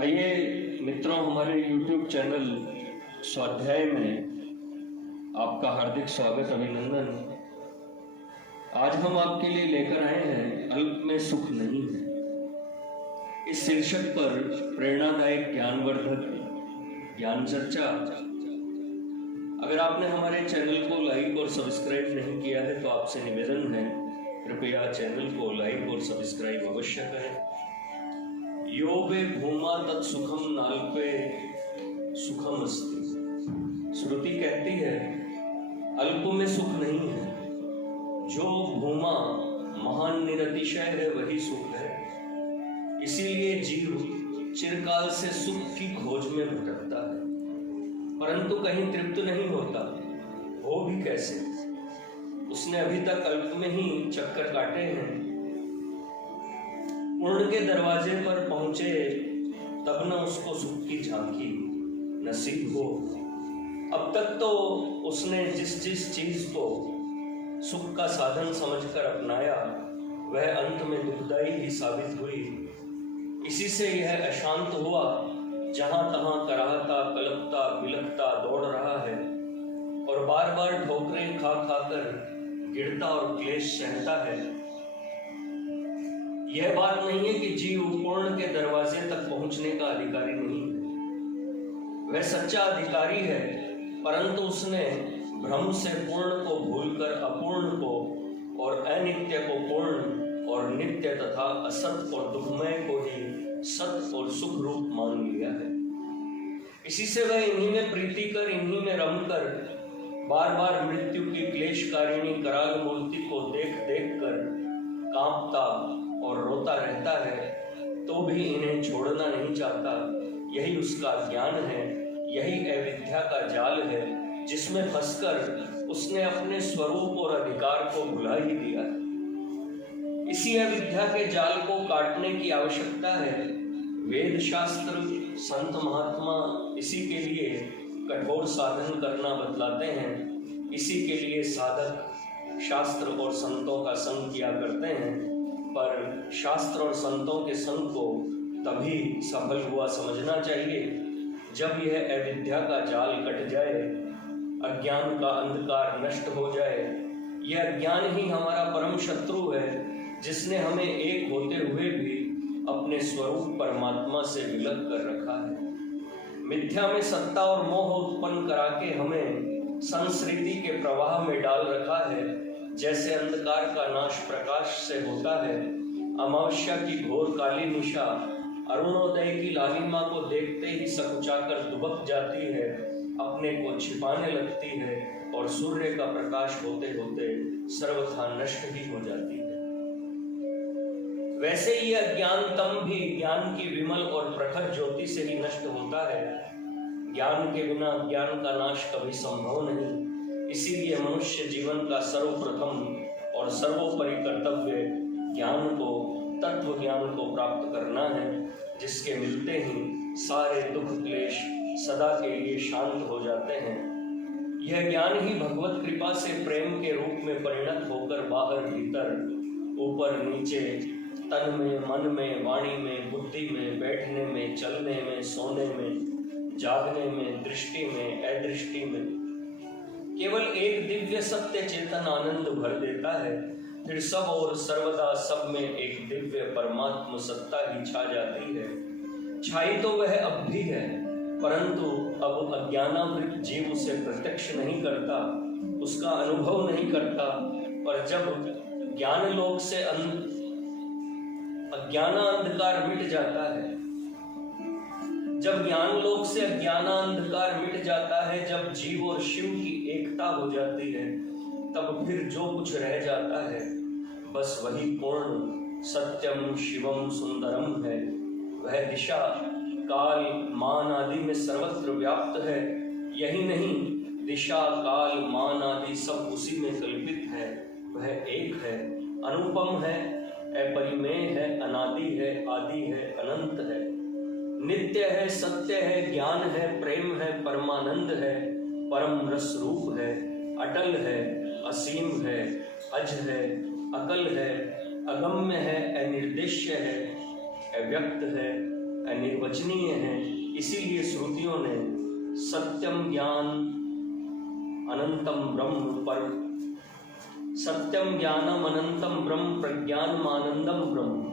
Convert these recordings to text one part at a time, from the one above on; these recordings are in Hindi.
आइए मित्रों, हमारे YouTube चैनल स्वाध्याय में आपका हार्दिक स्वागत, अभिनंदन। आज हम आपके लिए लेकर आए हैं अल्प में सुख नहीं है। इस शीर्षक पर प्रेरणादायक ज्ञानवर्धक ज्ञान चर्चा। अगर आपने हमारे चैनल को लाइक और सब्सक्राइब नहीं किया है तो आपसे निवेदन है, कृपया चैनल को लाइक और सब्सक्राइब अवश्य करें। यो वे भूमा तत्सुखम नाल्पे सुखम अस्ति। श्रुति कहती है अल्प में सुख नहीं है, जो भूमा महान निरतिशय है वही सुख है। इसीलिए जीव चिरकाल से सुख की खोज में भटकता है, परंतु कहीं तृप्त नहीं होता। हो भी कैसे? उसने अभी तक अल्प में ही चक्कर काटे हैं। पूर्ण के दरवाजे पर पहुंचे तब न उसको सुख की झांकी नसीब हो। अब तक तो उसने जिस जिस चीज को सुख का साधन समझकर अपनाया वह अंत में दुखदाई ही साबित हुई। इसी से यह अशांत हुआ, जहां तहां कराहता, कलपता, बिलखता दौड़ रहा है और बार बार ठोकरें खा खाकर गिरता और क्लेश सहता है। यह बात नहीं है कि जीव पूर्ण के दरवाजे तक पहुंचने का अधिकारी नहीं है, वह सच्चा अधिकारी है, परंतु उसने भ्रम से पूर्ण को भूलकर अपूर्ण को और अनित्य को पूर्ण और नित्य तथा असत और दुखमय को ही सत और सुख रूप मान लिया है। इसी से वह इन्हीं में प्रीति कर, इन्हीं में रम कर बार बार मृत्यु की क्लेशकारिणी कराल मूर्ति को देख देख कर कांपता और रोता रहता है, तो भी इन्हें छोड़ना नहीं चाहता। यही उसका ज्ञान है, यही अविद्या का जाल है, जिसमें फंसकर उसने अपने स्वरूप और अधिकार को भुला ही दिया है। इसी अविद्या के जाल को काटने की आवश्यकता है। वेद शास्त्र, संत महात्मा इसी के लिए कठोर साधन करना बतलाते हैं। इसी के लिए साधक शास्त्र और संतों का संग किया करते हैं, पर शास्त्र और संतों के संग को तभी सफल हुआ समझना चाहिए जब यह अविद्या का जाल कट जाए, अज्ञान का अंधकार नष्ट हो जाए। यह अज्ञान ही हमारा परम शत्रु है, जिसने हमें एक होते हुए भी अपने स्वरूप परमात्मा से विलग कर रखा है। मिथ्या में सत्ता और मोह उत्पन्न करा के हमें संस्कृति के प्रवाह में डाल रखा है। जैसे अंधकार का नाश प्रकाश से होता है, अमावस्या की घोर काली निशा अरुणोदय की लालिमा को देखते ही सकुचाकर दुबक जाती है, अपने को छिपाने लगती है और सूर्य का प्रकाश होते होते सर्वथा नष्ट ही हो जाती है। वैसे ही अज्ञानतम भी ज्ञान की विमल और प्रखर ज्योति से ही नष्ट होता है। ज्ञान के बिना ज्ञान का नाश कभी संभव नहीं। इसीलिए मनुष्य जीवन का सर्वप्रथम और सर्वोपरि कर्तव्य ज्ञान को, तत्व ज्ञान को प्राप्त करना है, जिसके मिलते ही सारे दुख क्लेश सदा के लिए शांत हो जाते हैं। यह ज्ञान ही भगवत कृपा से प्रेम के रूप में परिणत होकर बाहर भीतर, ऊपर नीचे, तन में, मन में, वाणी में, बुद्धि में, बैठने में, चलने में, सोने में, जागने में, दृष्टि में, अदृष्टि में केवल एक दिव्य सत्य चेतन आनंद भर देता है। फिर सब और सर्वदा सब में एक दिव्य परमात्म सत्ता ही छा जाती है। छाई तो वह अब भी है, परंतु अब अज्ञानामृत जीव उसे प्रत्यक्ष नहीं करता, उसका अनुभव नहीं करता। पर जब ज्ञान लोक से अज्ञानांधकार मिट जाता है, जब ज्ञान लोक से अज्ञानांधकार मिट जाता है, जब जीव और शिव की एकता हो जाती है, तब फिर जो कुछ रह जाता है बस वही पूर्ण सत्यम शिवम सुंदरम है। वह दिशा काल मान आदि में सर्वत्र व्याप्त है। यही नहीं, दिशा काल मान आदि सब उसी में कल्पित है। वह एक है, अनुपम है, अपरिमेय है, अनादि है, आदि है, अनंत है, नित्य है, सत्य है, ज्ञान है, प्रेम है, परमानंद है, परम रस रूप है, अटल है, असीम है, अज है, अकल है, अगम्य है, अनिर्देश्य है, अव्यक्त है, अनिर्वचनीय हैं, इसीलिए श्रुतियों ने सत्यम ज्ञान अनंतम ब्रह्म पर सत्यम ज्ञानम अनंतम ब्रह्म प्रज्ञानमानंदम ब्रह्म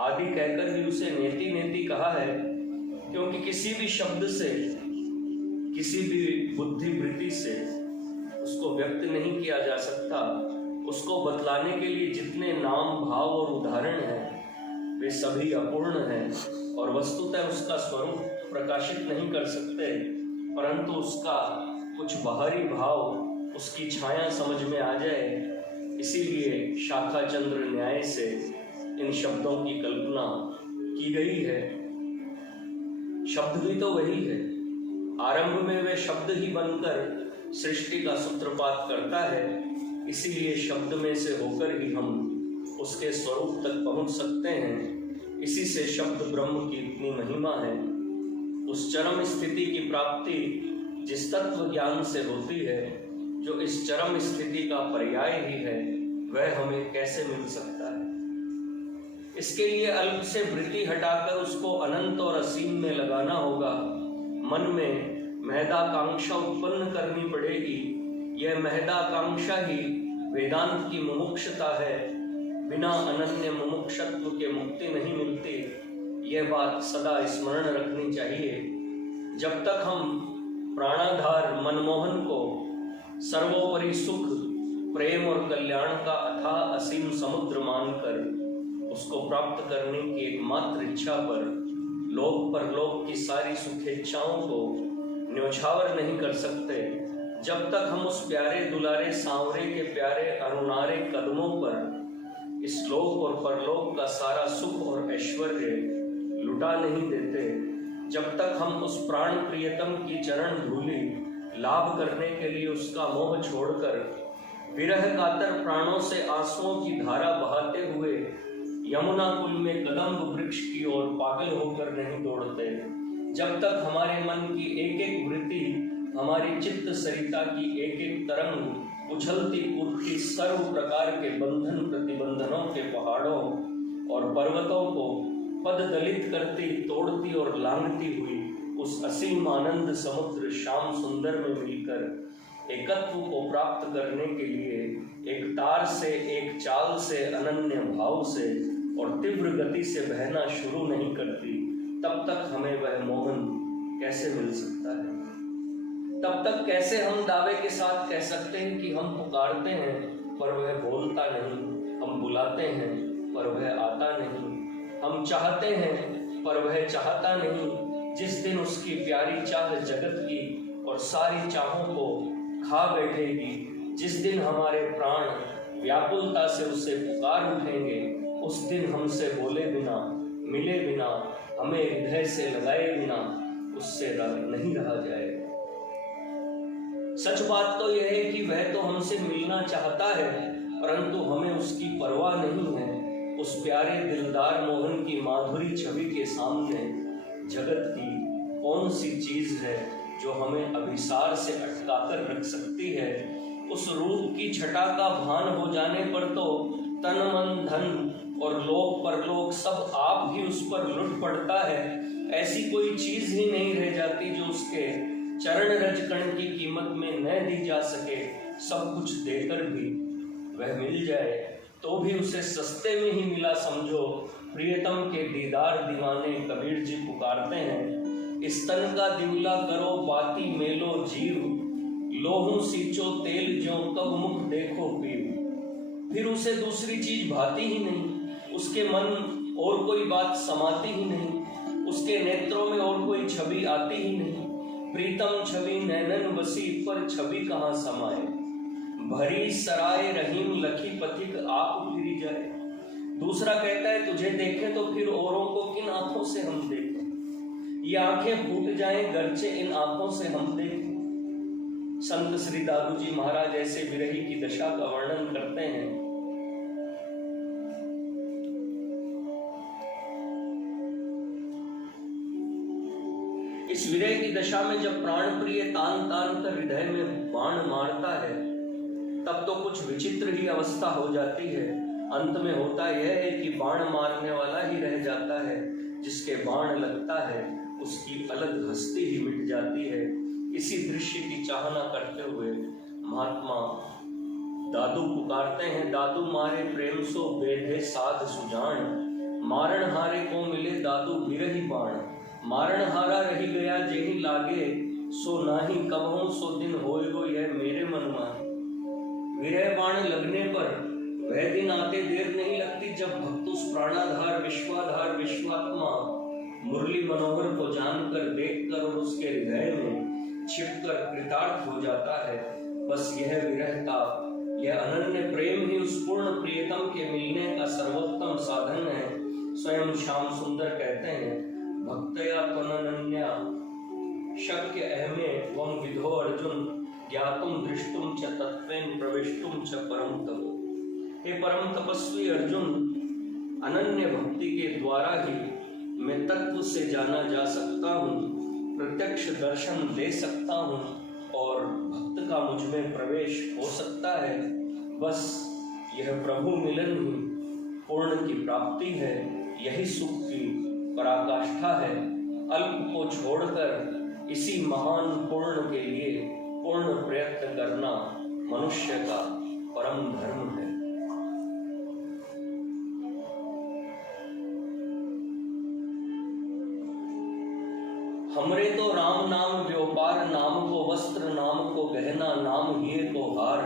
आदि कहकर भी उसे नेति नेति कहा है, क्योंकि किसी भी शब्द से, किसी भी बुद्धि वृत्ति से उसको व्यक्त नहीं किया जा सकता। उसको बतलाने के लिए जितने नाम, भाव और उदाहरण हैं वे सभी अपूर्ण हैं और वस्तुतः उसका स्वरूप प्रकाशित नहीं कर सकते, परंतु उसका कुछ बाहरी भाव, उसकी छाया समझ में आ जाए, इसीलिए शाखा चंद्र न्याय से इन शब्दों की कल्पना की गई है। शब्द भी तो वही है, आरंभ में वे शब्द ही बनकर सृष्टि का सूत्रपात करता है, इसीलिए शब्द में से होकर ही हम उसके स्वरूप तक पहुंच सकते हैं। इसी से शब्द ब्रह्म की इतनी महिमा है। उस चरम स्थिति की प्राप्ति जिस तत्व ज्ञान से होती है, जो इस चरम स्थिति का पर्याय ही है, वह हमें कैसे मिल सकता है? इसके लिए अल्प से वृत्ति हटाकर उसको अनंत और असीम में लगाना होगा। मन में महदाकांक्षा उत्पन्न करनी पड़ेगी। यह महदाकांक्षा ही वेदांत की मुमुक्षता है। बिना अनन्य मुमुक्षत्व के मुक्ति नहीं मिलती। यह बात सदा स्मरण रखनी चाहिए। जब तक हम प्राणाधार मनमोहन को सर्वोपरि सुख, प्रेम और कल्याण का अथाह असीम समुद्र मानकर उसको प्राप्त करने की एकमात्र इच्छा पर लोक परलोक की सारी सुखेच्छाओं को न्योछावर नहीं कर सकते, जब तक हम उस प्यारे दुलारे सांवरे के प्यारे अरुणारे कदमों पर इस लोक और परलोक का सारा सुख और ऐश्वर्य लुटा नहीं देते, जब तक हम उस प्राण प्रियतम की चरण धूलि लाभ करने के लिए उसका मोह छोड़कर विरह कातर प्राणों से आंसुओं की धारा बहाते हुए यमुना कुल में कदम्ब वृक्ष की ओर पागल होकर नहीं दौड़ते, जब तक हमारे मन की एक एक वृत्ति, हमारी चित्त सरिता की एक एक तरंग उछलती कूदती सर्व प्रकार के बंधन प्रतिबंधनों के पहाड़ों और पर्वतों को पद दलित करती, तोड़ती और लांघती हुई उस असीम आनंद समुद्र श्याम सुंदर में मिलकर एकत्व को प्राप्त करने के लिए एक तार से, एक चाल से, अनन्य भाव से और तीव्र गति से बहना शुरू नहीं करती, तब तक हमें वह मोहन कैसे मिल सकता है? तब तक कैसे हम दावे के साथ कह सकते हैं कि हम पुकारते हैं पर वह बोलता नहीं, हम बुलाते हैं पर वह आता नहीं, हम चाहते हैं पर वह चाहता नहीं। जिस दिन उसकी प्यारी चाह जगत की और सारी चाहों को खा बैठेगी, जिस दिन हमारे प्राण व्याकुलता से उससे पुकार उठेंगे, उस दिन हमसे बोले बिना, मिले बिना, हमें हृदय से लगाए बिना उससे नहीं रहा जाएगा। सच बात तो यह है कि वह तो हमसे मिलना चाहता है, परंतु हमें उसकी परवाह नहीं है। उस प्यारे दिलदार मोहन की माधुरी छवि के सामने जगत की कौन सी चीज है जो हमें अभिसार से अटकाकर रख सकती है? उस रूप की छटा का भान हो जाने पर तो तन मन धन और लोक परलोक सब आप ही उस पर लुट पड़ता है। ऐसी कोई चीज ही नहीं रह जाती जो उसके चरण रज कण की कीमत में न दी जा सके। सब कुछ देकर भी वह मिल जाए तो भी उसे सस्ते में ही मिला समझो। प्रियतम के दीदार दीवाने कबीर जी पुकारते हैं, इस तन का दिवला करो बाती मेलो जीव, लोहू सींचो तेल ज्यों कब मुख देखो पीव। फिर उसे दूसरी चीज भाती ही नहीं, उसके मन और कोई बात समाती ही नहीं, उसके नेत्रों में और कोई छवि आती ही नहीं। प्रीतम छवि नैनन बसी पर छवि कहाँ समाए, भरी सराय रहीम लखी पथिक आप फिरी जाए। दूसरा कहता है तुझे देखें तो फिर औरों को किन आंखों से हम देखें, ये आंखें फूट जाएं गरचे इन आंखों से हम देखें। संत श्री दादू जी महाराज ऐसे विरही की दशा का वर्णन करते हैं। इस विरह की दशा में जब प्राण प्रिय तान तान कर हृदय में बाण मारता है तब तो कुछ विचित्र ही अवस्था हो जाती है। अंत में होता यह है कि बाण मारने वाला ही रह जाता है, जिसके बाण लगता है उसकी अलग हस्ती ही मिट जाती है। इसी दृश्य की चाहना करते हुए महात्मा दादू पुकारते हैं, दादू मारे प्रेम सो बेधे साध सुजान, मारण हारे को मिले दादू बिरही बाण, मारण हारा रही गया जेहि लागे, सो नाही कबहू सो दिन होएगो यह मेरे मन माहे। विरह बाण लगने पर वह दिन आते देर नहीं लगती जब भक्त उस प्राणाधार विश्वाधार विश्वात्मा मुरली मनोहर को जानकर देखकर और उसके हृदय में छिपकर कृतार्थ हो जाता है। बस यह विरह का यह अनन्य प्रेम ही उस पूर्ण प्रियतम के मिलने का सर्वोत्तम साधन है। स्वयं श्याम सुंदर कहते हैं, भक्तया त्वनन्या शक्य अहमे वम विधो अर्जुन, ज्ञातुम दृष्टुम च तत्वेन प्रविष्टुम च परम तपो। हे परम तपस्वी अर्जुन, अनन्य भक्ति के द्वारा ही मैं तत्व से जाना जा सकता हूँ, प्रत्यक्ष दर्शन दे सकता हूँ और भक्त का मुझ में प्रवेश हो सकता है। बस यह प्रभु मिलन ही पूर्ण की प्राप्ति है, यही सुख की पराकाष्ठा है। अल्प को छोड़कर इसी महान पूर्ण के लिए पूर्ण प्रयत्न करना मनुष्य का परम धर्म है। हमरे तो राम नाम व्यापार, नाम को वस्त्र नाम को गहना, नाम हिये को हार,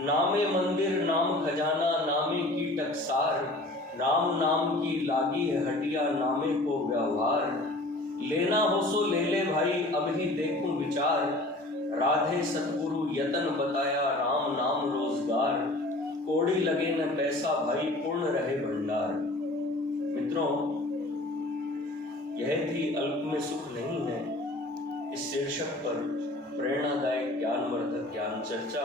नामे मंदिर नाम खजाना, नामे की टकसार, राम नाम की लागी है हटिया, नामे को व्यवहार, लेना हो सो ले ले भाई अब ही देखूं विचार, राधे सतगुरु यतन बताया राम नाम रोजगार, कोड़ी लगे न पैसा भाई पूर्ण रहे भंडार। मित्रों, यह भी अल्प में सुख नहीं है। इस शीर्षक पर प्रेरणादायक ज्ञानवर्धक ज्ञान चर्चा।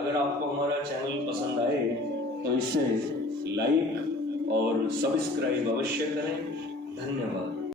अगर आपको हमारा चैनल पसंद आए तो इसे लाइक और सब्सक्राइब अवश्य करें। धन्यवाद।